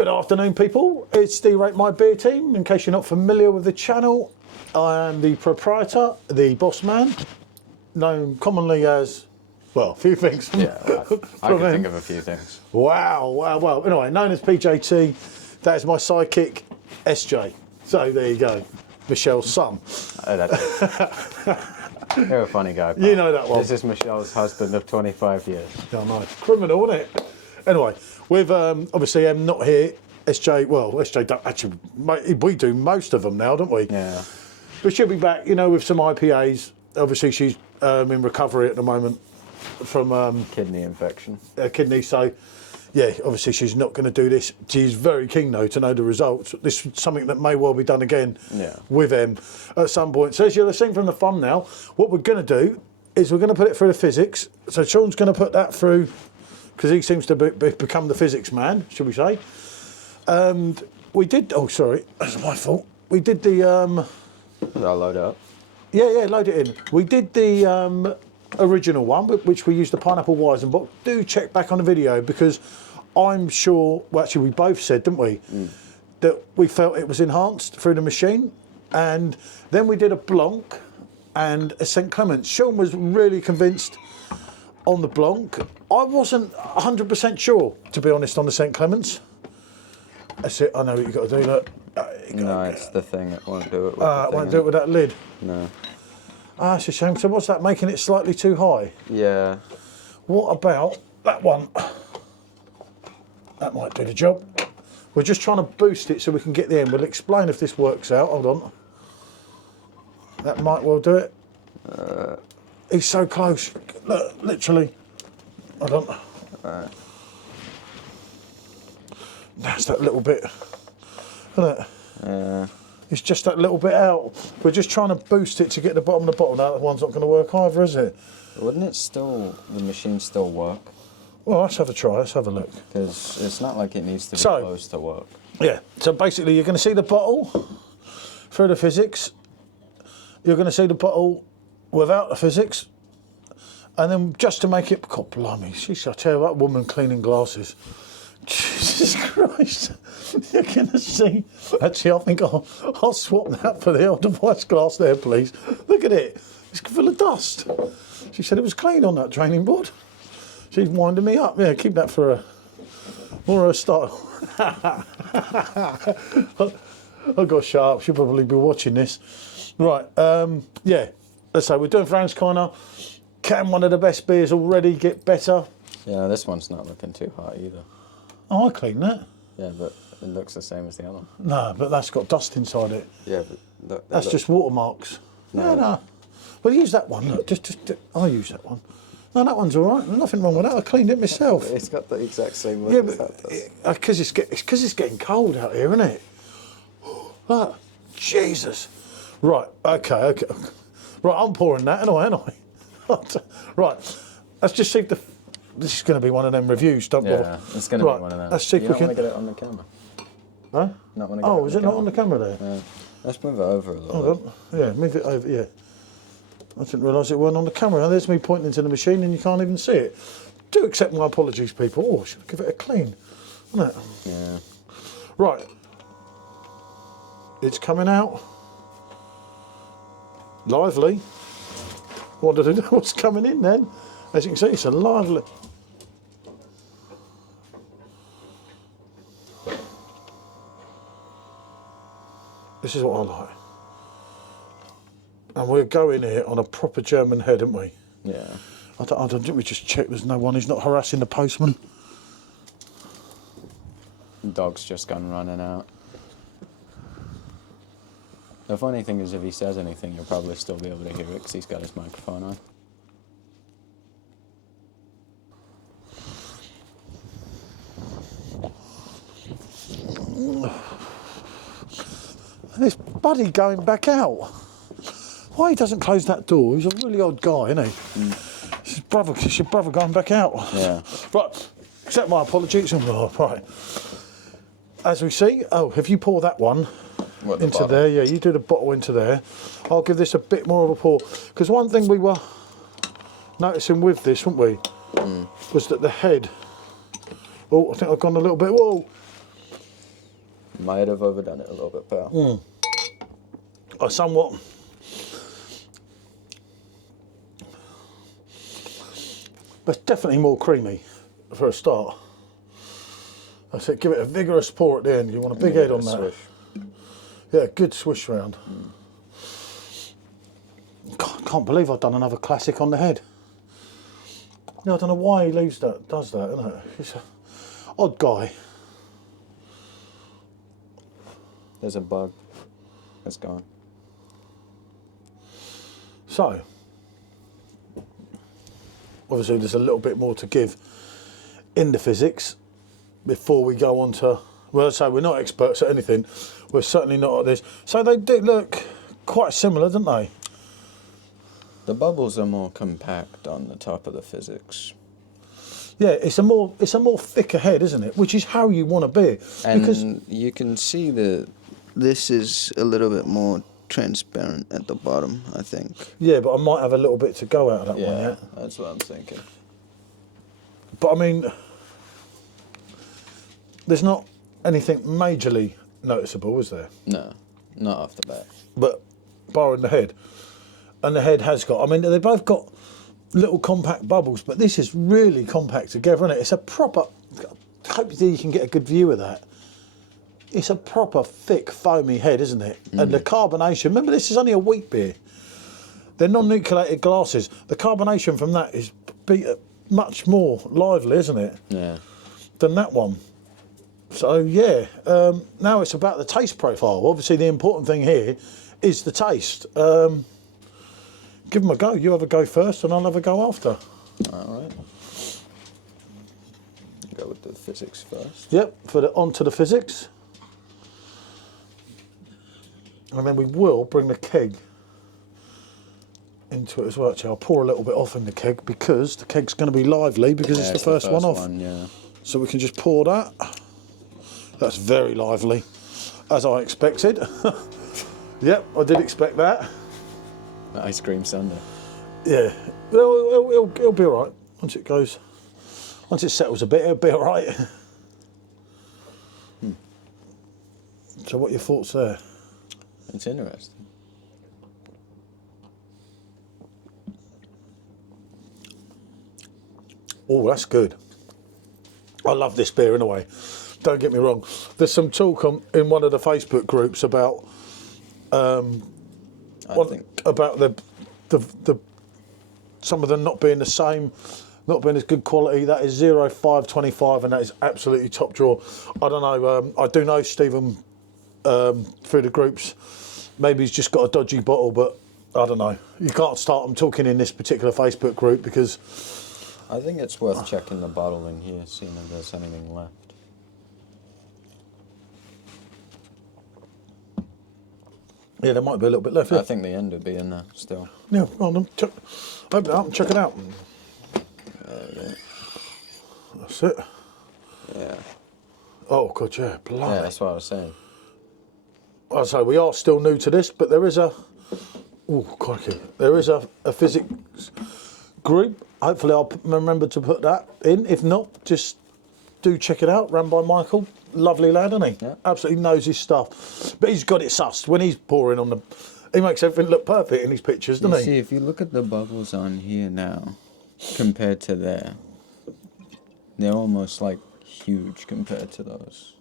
Good afternoon, people. It's the Rate My Beer team. In case you're not familiar with the channel, I am the proprietor, the boss man, known commonly as, well, a few things. Yeah, I can think of a few things. Wow. Anyway, known as PJT, that is my sidekick, SJ. So there you go, Michelle's son. You're a funny guy, pal. You know that one. This is Michelle's husband of 25 years. Yeah, I know. Criminal, isn't it? Anyway, with obviously M not here, SJ, well, SJ don't actually, we do most of them now, don't we? Yeah. But she'll be back, you know, with some IPAs. Obviously, she's in recovery at the moment from Kidney infection. Kidney. So, yeah, obviously she's not going to do this. She's very keen, though, to know the results. This is something that may well be done again with M at some point. So as you'll have seen from the thumbnail, what we're going to do is we're going to put it through the Fizzics. So Sean's going to put that through, because he seems to become the physics man, should we say. And we did, oh, sorry, that's my fault. We did the... I'll load it up. Yeah, load it in. We did the original one, which we used the pineapple Weizenbock. Do check back on the video, because I'm sure, well, actually we both said, didn't we, that we felt it was enhanced through the machine. And then we did a Blanc and a St. Clements. Sean was really convinced on the Blanc. I wasn't 100% sure, to be honest, on the St. Clements. That's it, I know what you've got to do, look. No, it's the thing, it won't do it with it won't do it with that lid? No. Ah, it's a shame. So what's that, making it slightly too high? Yeah. What about that one? That might do the job. We're just trying to boost it so we can get the end. We'll explain if this works out. Hold on. That might well do it. He's so close. Look, literally. Hold on. That's that little bit. Isn't it? It's just that little bit out. We're just trying to boost it to get the bottom of the bottle. Now that one's not going to work either, is it? Wouldn't it still, the machine still work? Well, let's have a try. Let's have a look. Because it's not like it needs to be close to work. Yeah. So basically, you're going to see the bottle through the Fizzics. You're going to see the bottle without the Fizzics. And then just to make it, God blimey, sheesh, I tell you, that woman cleaning glasses. Jesus Christ. You're going to see. Actually, I think I'll swap that for the old device glass there, please. Look at it. It's full of dust. She said it was clean on that training board. She's winding me up. Yeah, keep that for more her style. I've got to shut up. She'll probably be watching this. Right, yeah. Let's say we're doing Franziskaner. Can one of the best beers already get better? Yeah, this one's not looking too hot either. Oh, I cleaned that. Yeah, but it looks the same as the other one. No, but that's got dust inside it. Yeah, but look, that's just watermarks. No. Well, use that one. Look, just I'll use that one. No, that one's all right. There's nothing wrong with that. I cleaned it myself. It's got the exact same look as that does. Because it's getting cold out here, isn't it? Look, Jesus. Right, okay. Right, I'm pouring that, ain't I? Right, let's just see if this is going to be one of them reviews, don't we? Yeah, it's going to be one of them. Let's see if we can... want to get it on the camera? Huh? Is it not on the camera there? Yeah. Let's move it over a little bit. Hold on. Yeah, move it over, yeah. I didn't realise it weren't on the camera. There's me pointing to the machine and you can't even see it. Do accept my apologies, people. Oh, I should give it a clean. Isn't it? Yeah. Right. It's coming out. Lively. What did I do? What's coming in then? As you can see, it's a lively... This is what I like. And we're going here on a proper German head, aren't we? Yeah. I don't think we just check there's no one who's not harassing the postman. Dog's just gone running out. The funny thing is, if he says anything, you'll probably still be able to hear it because he's got his microphone on. This buddy going back out. Why he doesn't close that door? He's a really odd guy, isn't he? It's your brother going back out. Yeah. Right, accept my apologies. Oh, right. As we see, if you pour that one into there, yeah, you do the bottle into there. I'll give this a bit more of a pour. Because one thing we were noticing with this, weren't we, was that the head, oh, I think I've gone a little bit, whoa. Might have overdone it a little bit, pal. I somewhat. But it's definitely more creamy for a start. I said give it a vigorous pour at the end. You want a big head on that. Swish. Yeah, good swish round. God, I can't believe I've done another classic on the head. Yeah, I don't know why he does that, isn't it? He's an odd guy. There's a bug. It's gone. So, obviously there's a little bit more to give in the physics before we go on to, well, I say we're not experts at anything. We're certainly not at this. So they do look quite similar, don't they? The bubbles are more compact on the top of the physics. Yeah, it's a more thicker head, isn't it? Which is how you want to be. And Because you can see that this is a little bit more transparent at the bottom, I think. yeah, but I might have a little bit to go out of that one Yeah, yet. that's what I'm thinking. But I mean, there's not anything majorly noticeable, is there? No, not off the bat. But barring the head, and the head has got. I mean, they both got little compact bubbles, but this is really compact together, isn't it? It's a proper. Hopefully, you can get a good view of that. It's a proper thick, foamy head, isn't it? And the carbonation. Remember, this is only a wheat beer. They're non-nucleated glasses. The carbonation from that is much more lively, isn't it? Yeah. Than that one. So yeah, now it's about the taste profile. Obviously, the important thing here is the taste. Give them a go. You have a go first, and I'll have a go after. All right. Go with the physics first. Yep, onto the physics, and then we will bring the keg into it as well. Actually, I'll pour a little bit off in the keg because the keg's going to be lively because it's the first one off. Yeah. So we can just pour that. That's very lively, as I expected. Yep, I did expect that. Ice cream sundae. Yeah, it'll be all right once it goes. Once it settles a bit, it'll be all right. So, what are your thoughts there? It's interesting. Oh, that's good. I love this beer in a way. Don't get me wrong. There's some talk in one of the Facebook groups about about the some of them not being the same, not being as good quality. That is 0525, and that is absolutely top drawer. I don't know. I do know Stephen through the groups. Maybe he's just got a dodgy bottle, but I don't know. You can't start them talking in this particular Facebook group because I think it's worth checking the bottle in here, seeing if there's anything left. yeah, there might be a little bit left. Yeah, I think the end would be in there still. yeah. Well, then, open it up and check it out. There we go. That's it. Yeah. Oh god, yeah, blimey. Yeah, that's what I was saying. I say we are still new to this, but there is a physics group. Hopefully, I'll remember to put that in. If not, just do check it out. Run by Michael, lovely lad, isn't he? Yeah. Absolutely knows his stuff. But he's got it sussed when he's pouring on the. He makes everything look perfect in his pictures, doesn't he? See, if you look at the bubbles on here now, compared to there, they're almost like huge compared to those.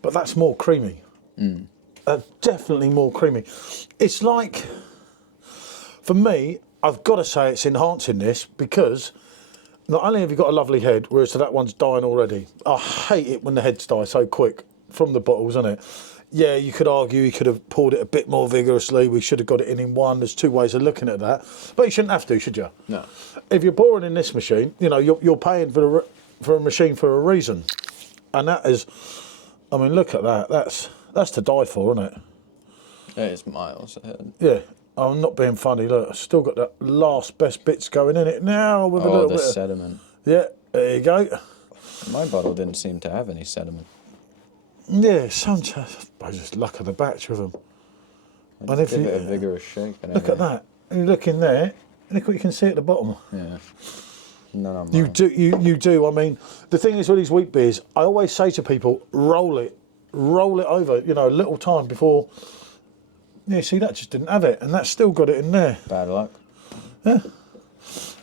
But that's more creamy. Definitely more creamy. It's like, for me, I've got to say it's enhancing this because not only have you got a lovely head, whereas that one's dying already. I hate it when the heads die so quick from the bottles, isn't it? Yeah, you could argue he could have poured it a bit more vigorously. We should have got it in one. There's two ways of looking at that. But you shouldn't have to, should you? No. If you're pouring in this machine, you know, you're paying for a machine for a reason. And that is, I mean, look at that. That's to die for, isn't it? It is miles ahead. Yeah. I'm not being funny. Look, I've still got that last best bits going in it now with a little the bit of sediment. Yeah, there you go. My bottle didn't seem to have any sediment. Yeah, sometimes I suppose it's luck of the batch with them. And if Give you it a vigorous shake. And look at that, and you look in there, and look what you can see at the bottom. Yeah. None on You mine. do, you do. I mean, the thing is with these wheat beers, I always say to people, roll it over, you know, a little time before. Yeah, see, that just didn't have it, and that's still got it in there. Bad luck. Yeah.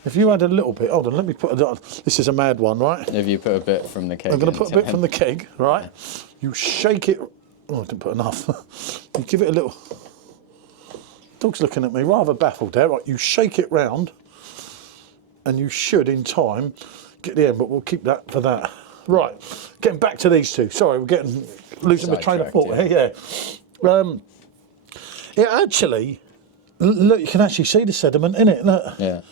If you had a little bit, hold on, let me put it on. This is a mad one, right? If you put a bit from the keg. I'm going to put a bit into from the keg, right? You shake it. Oh, I didn't put enough. You give it a little. Dog's looking at me, rather baffled there. Right, you shake it round, and you should, in time, get the end. But we'll keep that for that. Right, getting back to these two. Sorry, we're losing my train of thought here. Yeah. It actually, look, you can actually see the sediment in it. Look. Yeah.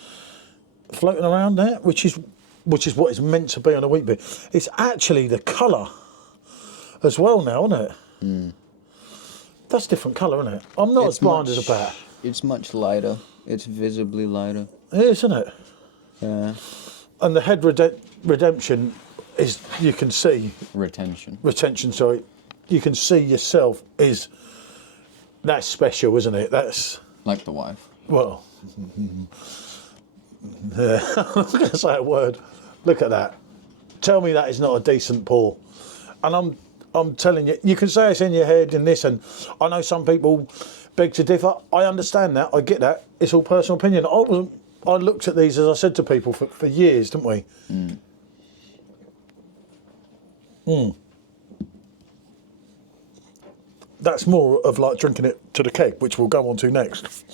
Floating around there, which is what it's meant to be on a wheat beer. It's actually the colour as well now, isn't it? Mm. That's different colour, isn't it? I'm not as blind as a bat. It's much lighter. It's visibly lighter. It is, isn't it? Yeah. And the head redemption is, you can see... Retention, sorry. You can see yourself is... That's special, isn't it? That's... Like the wife. Well... Yeah, I was going to say a word. Look at that. Tell me that is not a decent pour. And I'm telling you, you can say it's in your head and this, and I know some people beg to differ. I understand that. I get that. It's all personal opinion. I looked at these, as I said to people, for years, didn't we? That's more of like drinking it to the keg, which we'll go on to next.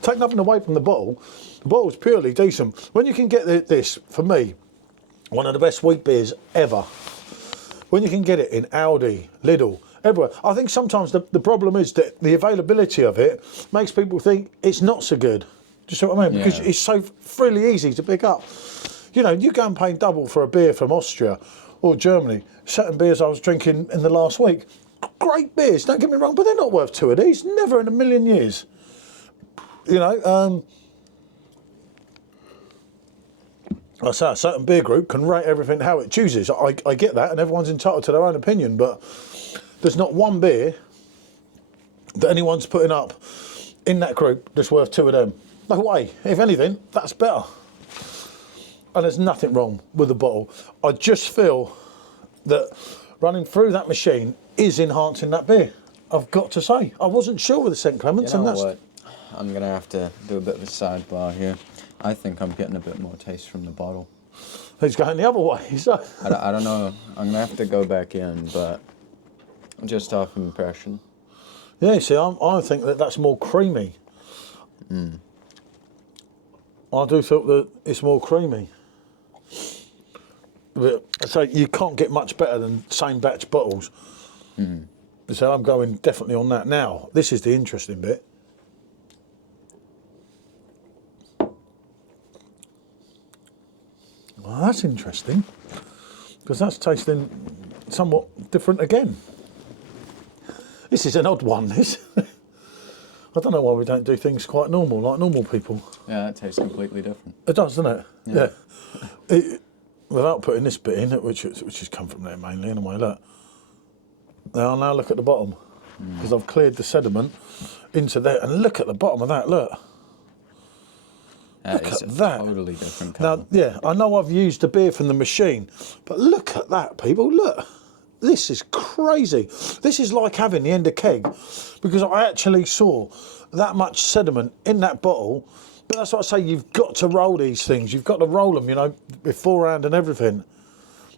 Take nothing away from the bottle. The bottle's purely decent. When you can get this, for me, one of the best wheat beers ever. When you can get it in Aldi, Lidl, everywhere. I think sometimes the problem is that the availability of it makes people think it's not so good. Do you see what I mean? Yeah. Because it's so freely easy to pick up. You know, you go and pay double for a beer from Austria or Germany. Certain beers I was drinking in the last week, great beers, don't get me wrong, but they're not worth two of these, never in a million years. You know, I say a certain beer group can rate everything how it chooses. I get that, and everyone's entitled to their own opinion, but there's not one beer that anyone's putting up in that group that's worth two of them. No way. If anything, that's better. And there's nothing wrong with the bottle. I just feel that running through that machine is enhancing that beer. I've got to say. I wasn't sure with the St. Clements, You know and that's... what? I'm going to have to do a bit of a sidebar here. I think I'm getting a bit more taste from the bottle. He's going the other way. So. I don't know. I'm going to have to go back in, but just off impression. Yeah, see, I think that's more creamy. I do think that it's more creamy. But, so you can't get much better than same batch bottles. So I'm going definitely on that. Now, this is the interesting bit. Well, that's interesting, because that's tasting somewhat different again. This is an odd one, this. I don't know why we don't do things quite normal, like normal people. Yeah, that tastes completely different. It does, doesn't it? Yeah. Without putting this bit in, which has come from there mainly anyway, look. Now look at the bottom, because I've cleared the sediment into there, and look at the bottom of that, look. That Look is at a that. totally different colour. Now, yeah, I know I've used the beer from the machine, but look at that, people, look. This is crazy. This is like having the end of keg, because I actually saw that much sediment in that bottle. But that's what I say, you've got to roll these things. You've got to roll them, you know, beforehand and everything.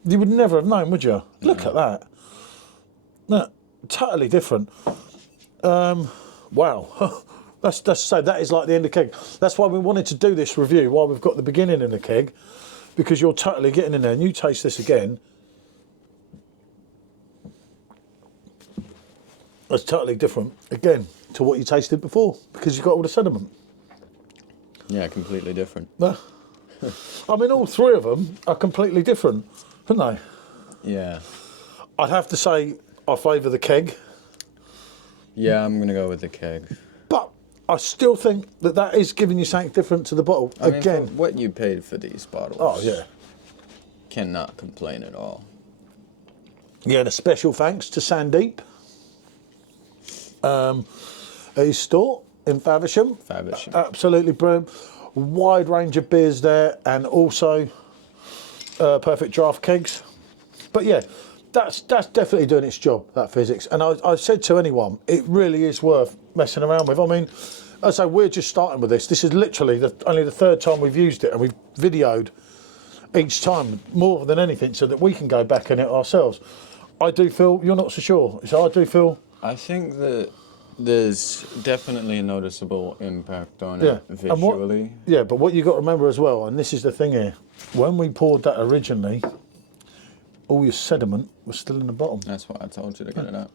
You would never have known, would you? Look at that. No, totally different. Wow. That's so that is like the end of keg. That's why we wanted to do this review while we've got the beginning in the keg, because you're totally getting in there. And you taste this again. It's totally different again to what you tasted before, because you've got all the sediment. Yeah, completely different. I mean, all three of them are completely different, aren't they? Yeah. I'd have to say I favour the keg. Yeah, I'm going to go with the keg. But I still think that is giving you something different to the bottle. I mean, again. for what you paid for these bottles. Oh, yeah. Cannot complain at all. Yeah, and a special thanks to Sandeep. His store in Faversham. Faversham. Absolutely brilliant. wide range of beers there, and also Perfectdraft kegs. But yeah, that's definitely doing its job, that Fizzics. And I said to anyone, it really is worth messing around with. I mean, as I say, we're just starting with this. This is literally only the third time we've used it, and we've videoed each time more than anything so that we can go back in it ourselves. I do feel, you're not so sure, so I do feel... I think that there's definitely a noticeable impact on it visually. But what you've got to remember as well, and this is the thing here, when we poured that originally, all your sediment was still in the bottom. That's why I told you to get it out.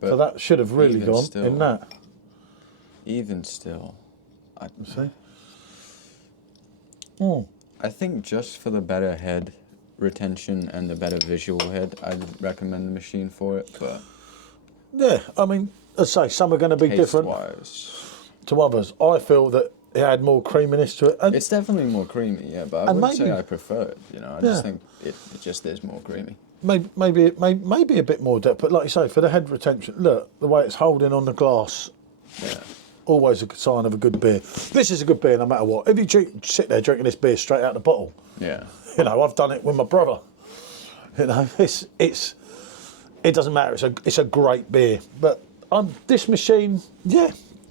But so that should have really gone still, in that. Even still, See? I think just for the better head retention and the better visual head, I'd recommend the machine for it. But yeah, I mean, as I say, some are going to be different to others. I feel that it had more creaminess to it. And it's definitely more creamy, yeah, but I wouldn't say I prefer it. You know, I just think it just is more creamy. Maybe a bit more depth, but like you say, for the head retention, look, the way it's holding on the glass, always a sign of a good beer. This is a good beer no matter what. If you sit there drinking this beer straight out the bottle, you know, I've done it with my brother. You know, it doesn't matter. It's a great beer. But this machine,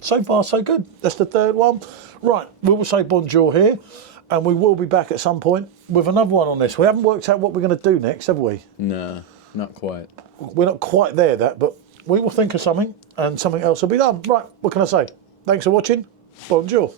so far so good. That's the third one. Right, we will say bonjour here, and we will be back at some point with another one on this. We haven't worked out what we're going to do next, have we? No, not quite. We're not quite there, but we will think of something, and something else will be done. Right, what can I say? Thanks for watching. Bonjour.